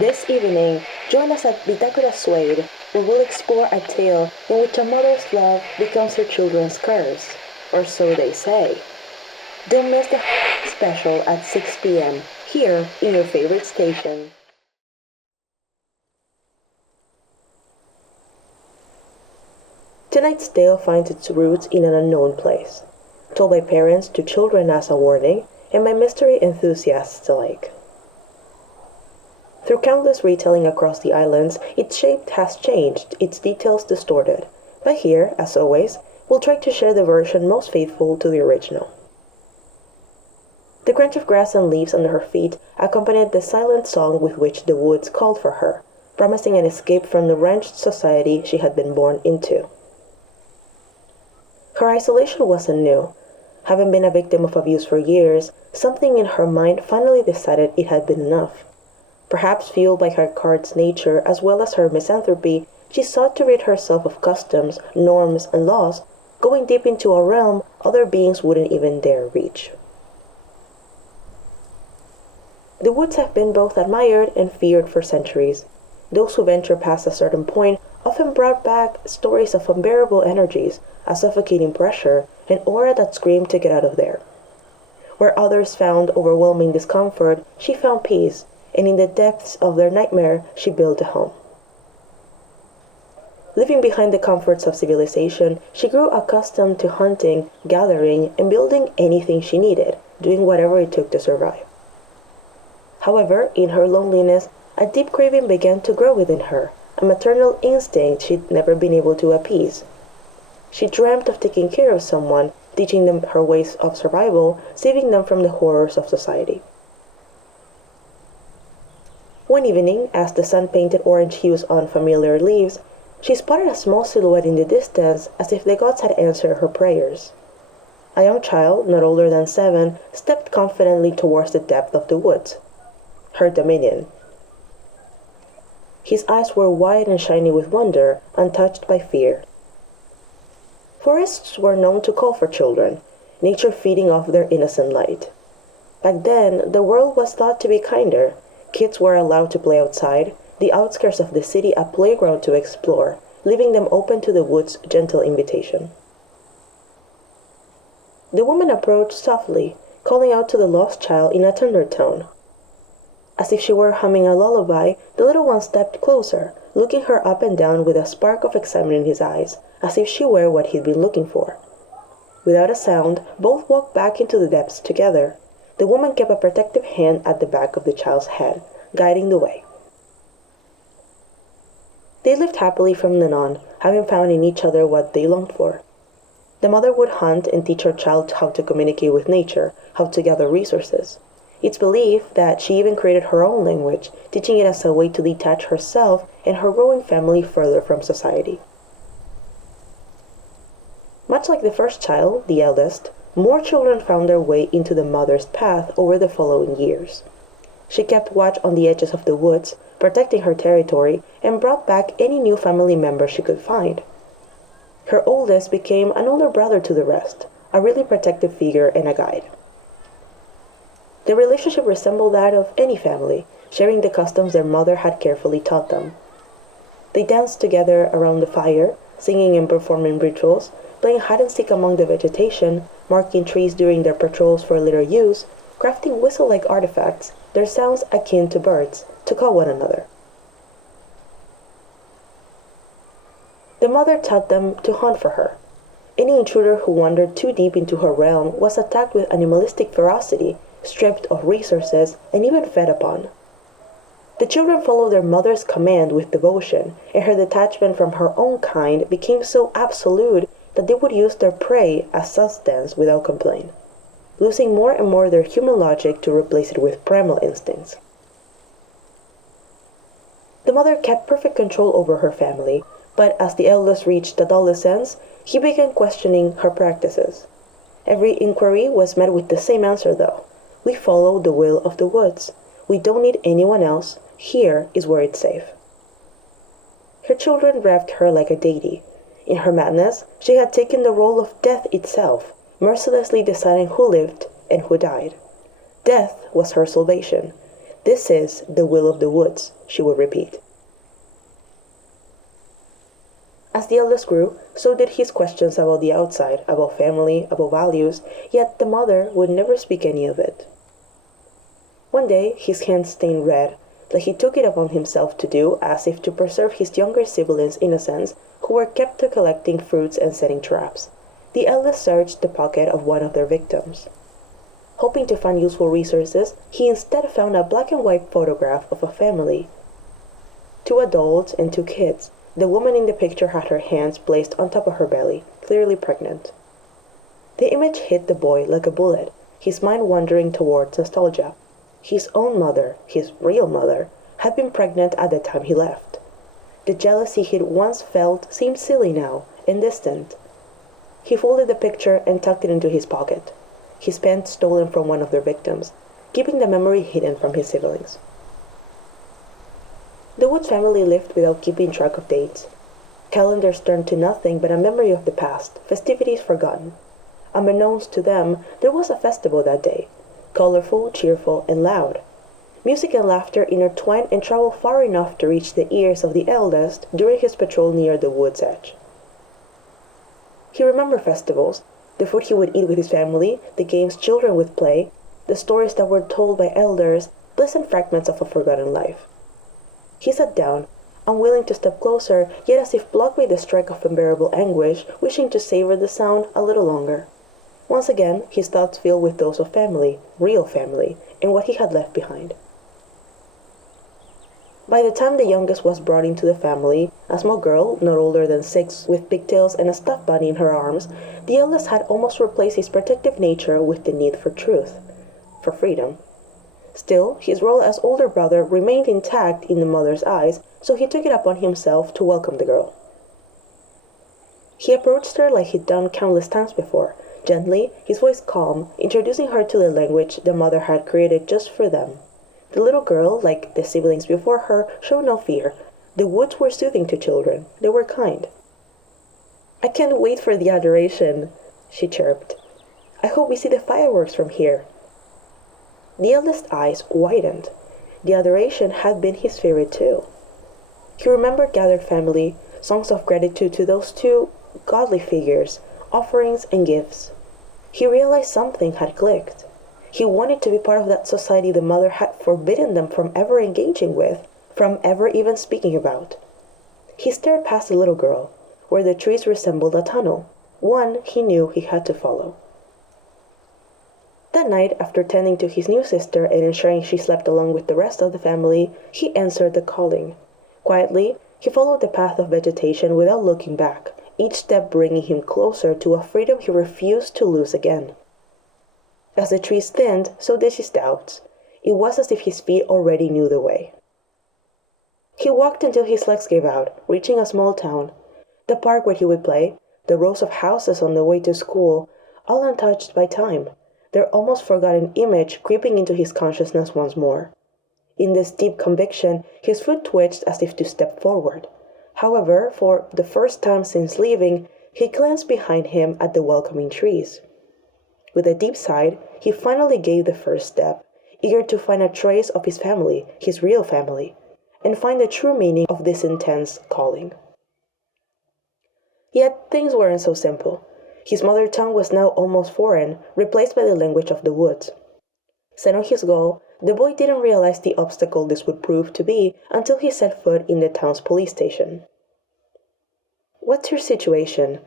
This evening, join us at Bitácora Suede, where we'll explore a tale in which a mother's love becomes her children's curse, or so they say. Don't miss the special at 6 p.m. here in your favorite station. Tonight's tale finds its roots in an unknown place, told by parents to children as a warning and by mystery enthusiasts alike. Through countless retelling across the islands, its shape has changed, its details distorted. But here, as always, we'll try to share the version most faithful to the original. The crunch of grass and leaves under her feet accompanied the silent song with which the woods called for her, promising an escape from the wrenched society she had been born into. Her isolation wasn't new. Having been a victim of abuse for years, something in her mind finally decided it had been enough. Perhaps fueled by her card's nature as well as her misanthropy, she sought to rid herself of customs, norms, and laws, going deep into a realm other beings wouldn't even dare reach. The woods have been both admired and feared for centuries. Those who venture past a certain point often brought back stories of unbearable energies, a suffocating pressure, an aura that screamed to get out of there. Where others found overwhelming discomfort, she found peace, and in the depths of their nightmare, she built a home. Leaving behind the comforts of civilization, she grew accustomed to hunting, gathering, and building anything she needed, doing whatever it took to survive. However, in her loneliness, a deep craving began to grow within her, a maternal instinct she'd never been able to appease. She dreamt of taking care of someone, teaching them her ways of survival, saving them from the horrors of society. One evening, as the sun painted orange hues on familiar leaves, she spotted a small silhouette in the distance as if the gods had answered her prayers. A young child, not older than 7, stepped confidently towards the depth of the woods. Her dominion. His eyes were wide and shiny with wonder, untouched by fear. Forests were known to call for children, nature feeding off their innocent light. Back then, the world was thought to be kinder. Kids were allowed to play outside, the outskirts of the city a playground to explore, leaving them open to the wood's gentle invitation. The woman approached softly, calling out to the lost child in a tender tone. As if she were humming a lullaby, the little one stepped closer, looking her up and down with a spark of excitement in his eyes, as if she were what he'd been looking for. Without a sound, both walked back into the depths together. The woman kept a protective hand at the back of the child's head, guiding the way. They lived happily from then on, having found in each other what they longed for. The mother would hunt and teach her child how to communicate with nature, how to gather resources. It's believed that she even created her own language, teaching it as a way to detach herself and her growing family further from society. Much like the first child, the eldest, more children found their way into the mother's path over the following years. She kept watch on the edges of the woods, protecting her territory, and brought back any new family member she could find. Her oldest became an older brother to the rest, a really protective figure and a guide. The relationship resembled that of any family, sharing the customs their mother had carefully taught them. They danced together around the fire, singing and performing rituals, playing hide-and-seek among the vegetation, marking trees during their patrols for later use, crafting whistle-like artifacts, their sounds akin to birds, to call one another. The mother taught them to hunt for her. Any intruder who wandered too deep into her realm was attacked with animalistic ferocity, stripped of resources, and even fed upon. The children followed their mother's command with devotion, and her detachment from her own kind became so absolute that they would use their prey as sustenance without complaint, losing more and more their human logic to replace it with primal instincts. The mother kept perfect control over her family, but as the eldest reached adolescence, he began questioning her practices. Every inquiry was met with the same answer though. We follow the will of the woods. We don't need anyone else. Here is where it's safe. Her children revered her like a deity. In her madness, she had taken the role of death itself, mercilessly deciding who lived and who died. Death was her salvation. "This is the will of the woods," she would repeat. As the eldest grew, so did his questions about the outside, about family, about values, yet the mother would never speak any of it. One day, his hands stained red, like he took it upon himself to do as if to preserve his younger siblings' innocence, who were kept to collecting fruits and setting traps. The eldest searched the pocket of one of their victims. Hoping to find useful resources, he instead found a black and white photograph of a family. 2 adults and 2 kids. The woman in the picture had her hands placed on top of her belly, clearly pregnant. The image hit the boy like a bullet, his mind wandering towards nostalgia. His own mother, his real mother, had been pregnant at the time he left. The jealousy he'd once felt seemed silly now, and distant. He folded the picture and tucked it into his pocket, his pen stolen from one of their victims, keeping the memory hidden from his siblings. The Woods family lived without keeping track of dates. Calendars turned to nothing but a memory of the past, festivities forgotten. Unbeknownst to them, there was a festival that day, colorful, cheerful, and loud. Music and laughter intertwined and traveled far enough to reach the ears of the eldest during his patrol near the wood's edge. He remembered festivals, the food he would eat with his family, the games children would play, the stories that were told by elders, pleasant fragments of a forgotten life. He sat down, unwilling to step closer, yet as if blocked by the strike of unbearable anguish, wishing to savor the sound a little longer. Once again, his thoughts filled with those of family, real family, and what he had left behind. By the time the youngest was brought into the family, a small girl, not older than 6, with pigtails and a stuffed bunny in her arms, the eldest had almost replaced his protective nature with the need for truth, for freedom. Still, his role as older brother remained intact in the mother's eyes, so he took it upon himself to welcome the girl. He approached her like he'd done countless times before, gently, his voice calm, introducing her to the language the mother had created just for them. The little girl, like the siblings before her, showed no fear. The woods were soothing to children. They were kind. "I can't wait for the adoration," she chirped. "I hope we see the fireworks from here." The eldest's eyes widened. The adoration had been his favorite too. He remembered gathered family, songs of gratitude to those 2 godly figures, offerings and gifts. He realized something had clicked. He wanted to be part of that society the mother had forbidden them from ever engaging with, from ever even speaking about. He stared past the little girl, where the trees resembled a tunnel, one he knew he had to follow. That night, after tending to his new sister and ensuring she slept along with the rest of the family, he answered the calling. Quietly, he followed the path of vegetation without looking back, each step bringing him closer to a freedom he refused to lose again. As the trees thinned, so did his doubts. It was as if his feet already knew the way. He walked until his legs gave out, reaching a small town. The park where he would play, the rows of houses on the way to school, all untouched by time, their almost forgotten image creeping into his consciousness once more. In this deep conviction, his foot twitched as if to step forward. However, for the first time since leaving, he glanced behind him at the welcoming trees. With a deep sigh, he finally gave the first step, eager to find a trace of his family, his real family, and find the true meaning of this intense calling. Yet things weren't so simple. His mother tongue was now almost foreign, replaced by the language of the woods. Set on his goal, the boy didn't realize the obstacle this would prove to be until he set foot in the town's police station. "What's your situation?"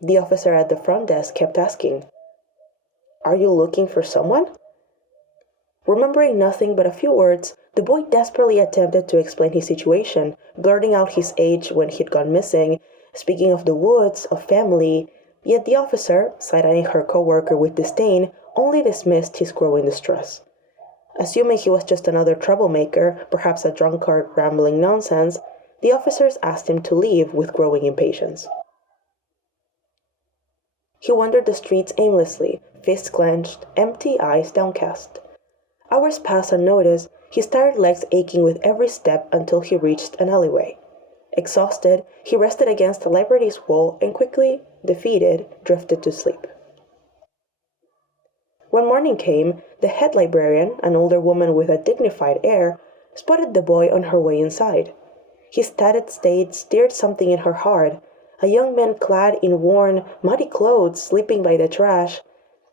the officer at the front desk kept asking. "Are you looking for someone?" Remembering nothing but a few words, the boy desperately attempted to explain his situation, blurting out his age when he'd gone missing, speaking of the woods, of family, yet the officer, side-eyeing her co-worker with disdain, only dismissed his growing distress. Assuming he was just another troublemaker, perhaps a drunkard rambling nonsense, the officers asked him to leave with growing impatience. He wandered the streets aimlessly, fists clenched, empty eyes downcast. Hours passed unnoticed, his tired legs aching with every step until he reached an alleyway. Exhausted, he rested against the library's wall and quickly, defeated, drifted to sleep. When morning came, the head librarian, an older woman with a dignified air, spotted the boy on her way inside. His tattered state stirred something in her heart, a young man clad in worn, muddy clothes sleeping by the trash.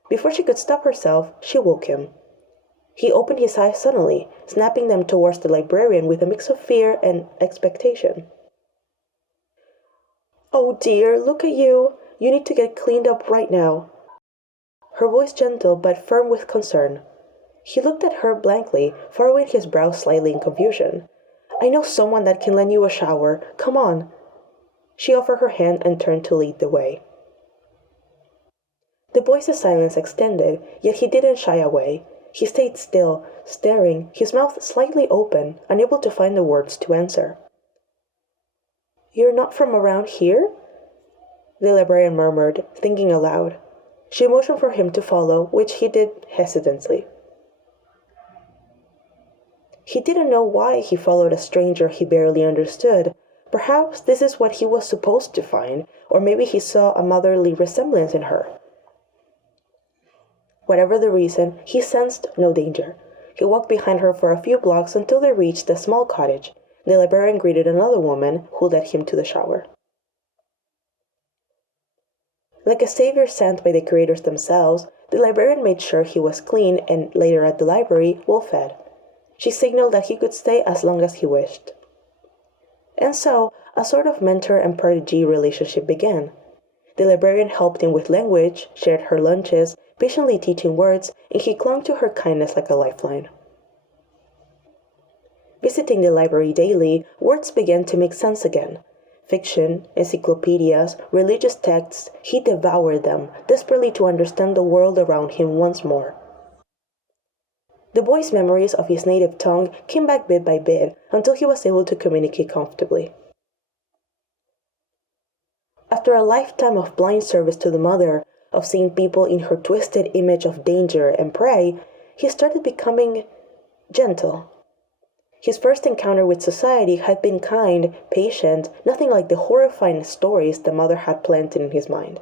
Before she could stop herself, she woke him. He opened his eyes suddenly, snapping them towards the librarian with a mix of fear and expectation. "Oh dear, look at you! You need to get cleaned up right now." Her voice gentle but firm with concern. He looked at her blankly, furrowing his brow slightly in confusion. "I know someone that can lend you a shower. Come on." She offered her hand and turned to lead the way. The boy's silence extended, yet he didn't shy away. He stayed still, staring, his mouth slightly open, unable to find the words to answer. "You're not from around here?" the librarian murmured, thinking aloud. She motioned for him to follow, which he did hesitantly. He didn't know why he followed a stranger he barely understood. Perhaps this is what he was supposed to find, or maybe he saw a motherly resemblance in her. Whatever the reason, he sensed no danger. He walked behind her for a few blocks until they reached a small cottage. The librarian greeted another woman, who led him to the shower. Like a savior sent by the creators themselves, the librarian made sure he was clean and, later at the library, well-fed. She signaled that he could stay as long as he wished. And so, a sort of mentor and protégé relationship began. The librarian helped him with language, shared her lunches, patiently teaching words, and he clung to her kindness like a lifeline. Visiting the library daily, words began to make sense again. Fiction, encyclopedias, religious texts, he devoured them, desperately to understand the world around him once more. The boy's memories of his native tongue came back bit by bit until he was able to communicate comfortably. After a lifetime of blind service to the mother, of seeing people in her twisted image of danger and prey, he started becoming gentle. His first encounter with society had been kind, patient, nothing like the horrifying stories the mother had planted in his mind.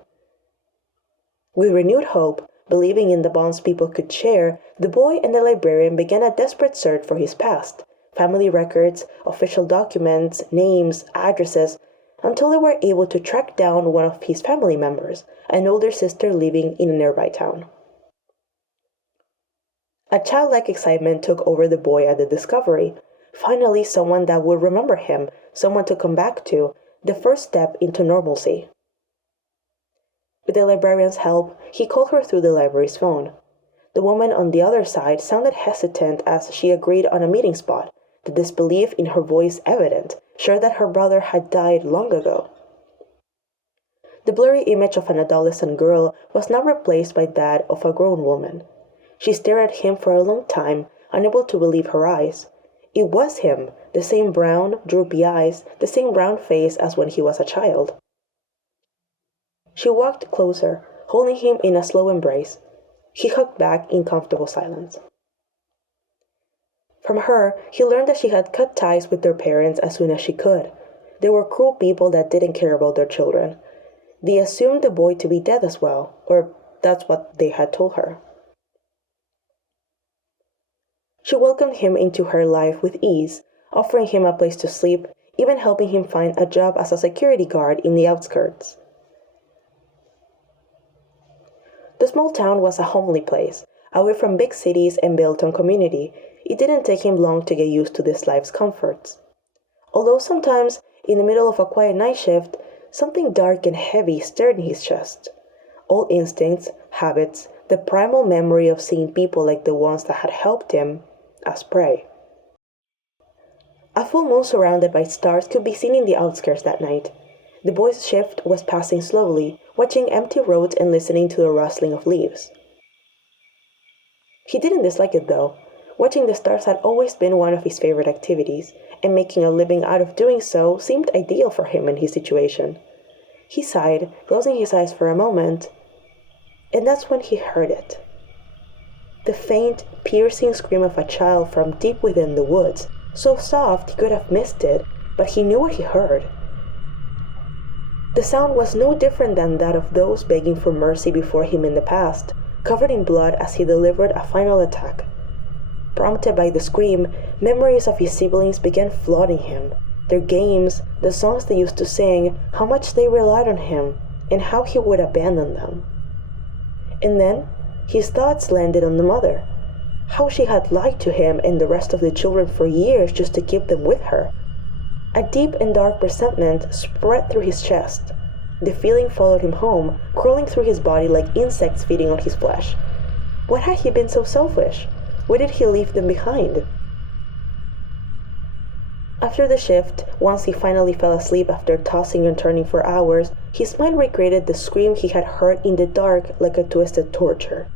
With renewed hope, believing in the bonds people could share, the boy and the librarian began a desperate search for his past, family records, official documents, names, addresses, until they were able to track down one of his family members, an older sister living in a nearby town. A childlike excitement took over the boy at the discovery. Finally, someone that would remember him, someone to come back to, the first step into normalcy. With the librarian's help, he called her through the library's phone. The woman on the other side sounded hesitant as she agreed on a meeting spot, the disbelief in her voice evident, sure that her brother had died long ago. The blurry image of an adolescent girl was now replaced by that of a grown woman. She stared at him for a long time, unable to believe her eyes. It was him, the same brown, droopy eyes, the same round face as when he was a child. She walked closer, holding him in a slow embrace. He hugged back in comfortable silence. From her, he learned that she had cut ties with their parents as soon as she could. They were cruel people that didn't care about their children. They assumed the boy to be dead as well, or that's what they had told her. She welcomed him into her life with ease, offering him a place to sleep, even helping him find a job as a security guard in the outskirts. The small town was a homely place, away from big cities and built on community. It didn't take him long to get used to this life's comforts. Although sometimes, in the middle of a quiet night shift, something dark and heavy stirred in his chest. Old instincts, habits, the primal memory of seeing people like the ones that had helped him as prey. A full moon surrounded by stars could be seen in the outskirts that night. The boy's shift was passing slowly, watching empty roads and listening to the rustling of leaves. He didn't dislike it though. Watching the stars had always been one of his favorite activities, and making a living out of doing so seemed ideal for him in his situation. He sighed, closing his eyes for a moment, and that's when he heard it. The faint, piercing scream of a child from deep within the woods, so soft he could have missed it, but he knew what he heard. The sound was no different than that of those begging for mercy before him in the past, covered in blood as he delivered a final attack. Prompted by the scream, memories of his siblings began flooding him. Their games, the songs they used to sing, how much they relied on him, and how he would abandon them. And then, his thoughts landed on the mother. How she had lied to him and the rest of the children for years just to keep them with her. A deep and dark resentment spread through his chest. The feeling followed him home, crawling through his body like insects feeding on his flesh. Why had he been so selfish? Why did he leave them behind? After the shift, once he finally fell asleep after tossing and turning for hours, his mind recreated the scream he had heard in the dark like a twisted torture.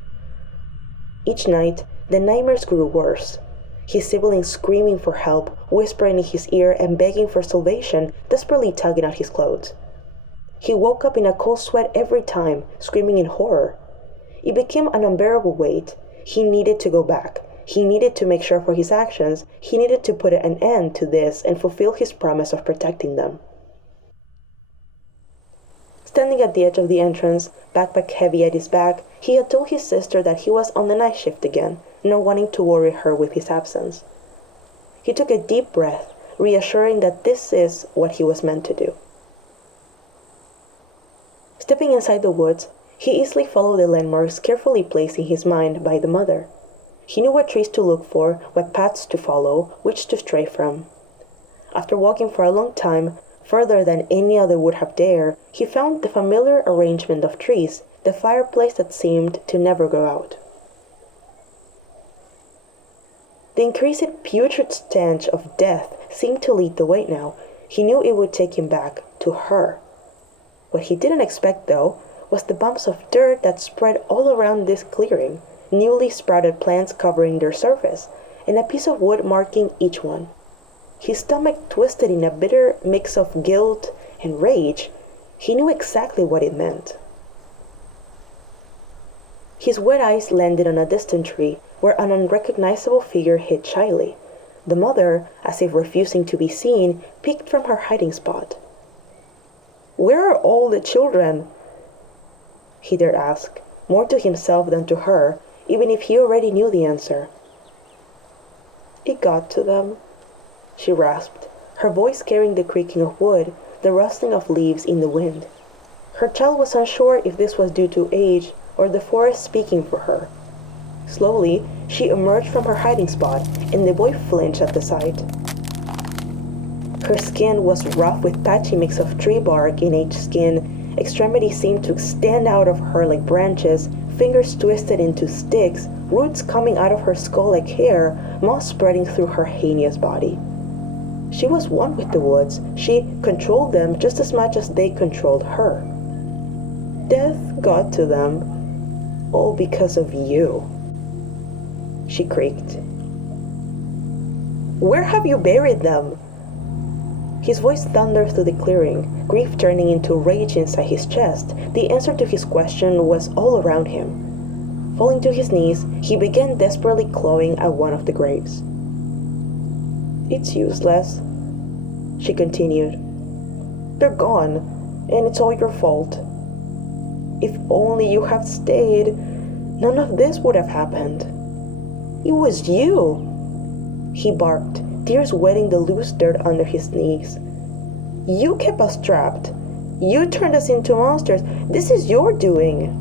Each night, the nightmares grew worse. His siblings screaming for help, whispering in his ear and begging for salvation, desperately tugging at his clothes. He woke up in a cold sweat every time, screaming in horror. It became an unbearable weight. He needed to go back. He needed to make sure for his actions. He needed to put an end to this and fulfill his promise of protecting them. Standing at the edge of the entrance, backpack heavy at his back, he had told his sister that he was on the night shift again, not wanting to worry her with his absence. He took a deep breath, reassuring that this is what he was meant to do. Stepping inside the woods, he easily followed the landmarks carefully placed in his mind by the mother. He knew what trees to look for, what paths to follow, which to stray from. After walking for a long time, further than any other would have dared, he found the familiar arrangement of trees, the fireplace that seemed to never go out. The increased putrid stench of death seemed to lead the way now. He knew it would take him back to her. What he didn't expect, though, was the bumps of dirt that spread all around this clearing, newly sprouted plants covering their surface, and a piece of wood marking each one. His stomach twisted in a bitter mix of guilt and rage. He knew exactly what it meant. His wet eyes landed on a distant tree where an unrecognizable figure hid shyly. The mother, as if refusing to be seen, peeked from her hiding spot. "Where are all the children?" he dared ask, more to himself than to her, even if he already knew the answer. "It got to them," she rasped, her voice carrying the creaking of wood, the rustling of leaves in the wind. Her child was unsure if this was due to age or the forest speaking for her. Slowly, she emerged from her hiding spot, and the boy flinched at the sight. Her skin was rough with patchy mix of tree bark in each skin. Extremities seemed to extend out of her like branches, fingers twisted into sticks, roots coming out of her skull like hair, moss spreading through her heinous body. She was one with the woods. She controlled them just as much as they controlled her. Death got to them, all because of you, she creaked. "Where have you buried them?" His voice thundered through the clearing, grief turning into rage inside his chest. The answer to his question was all around him. Falling to his knees, he began desperately clawing at one of the graves. "It's useless," she continued. "They're gone, and it's all your fault. If only you had stayed, none of this would have happened. It was you," he barked, tears wetting the loose dirt under his knees. "You kept us trapped. You turned us into monsters. This is your doing."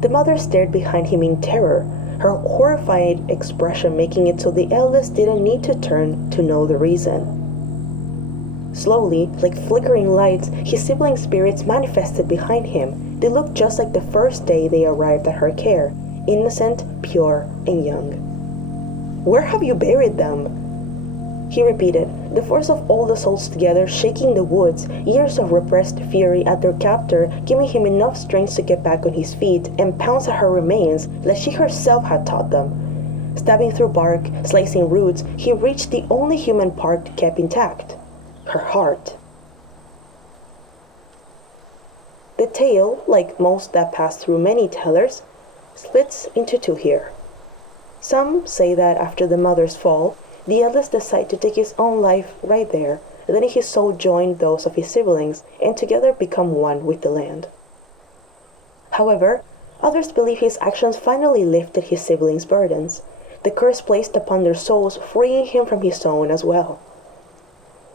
The mother stared behind him in terror, her horrified expression making it so the eldest didn't need to turn to know the reason. Slowly, like flickering lights, his sibling spirits manifested behind him. They looked just like the first day they arrived at her care, innocent, pure, and young. "Where have you buried them?" he repeated, the force of all the souls together shaking the woods, years of repressed fury at their captor giving him enough strength to get back on his feet and pounce at her remains like she herself had taught them. Stabbing through bark, slicing roots, he reached the only human part kept intact, her heart. The tale, like most that pass through many tellers, splits into two here. Some say that after the mother's fall, the eldest decided to take his own life right there, letting his soul join those of his siblings and together become one with the land. However, Others believe his actions finally lifted his siblings' burdens, the curse placed upon their souls freeing him from his own as well.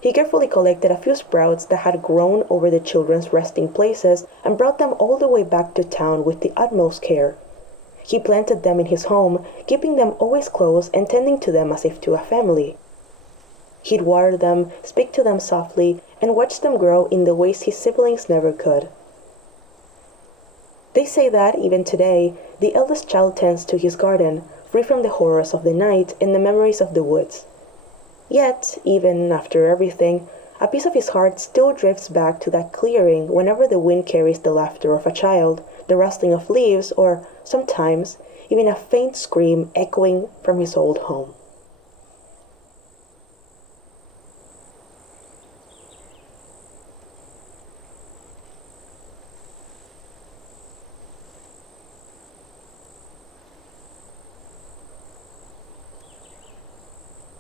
He carefully collected a few sprouts that had grown over the children's resting places and brought them all the way back to town with the utmost care. He planted them in his home, keeping them always close and tending to them as if to a family. He'd water them, speak to them softly, and watch them grow in the ways his siblings never could. They say that, even today, the eldest child tends to his garden, free from the horrors of the night and the memories of the woods. Yet, even after everything, a piece of his heart still drifts back to that clearing whenever the wind carries the laughter of a child, the rustling of leaves, or, sometimes, even a faint scream echoing from his old home.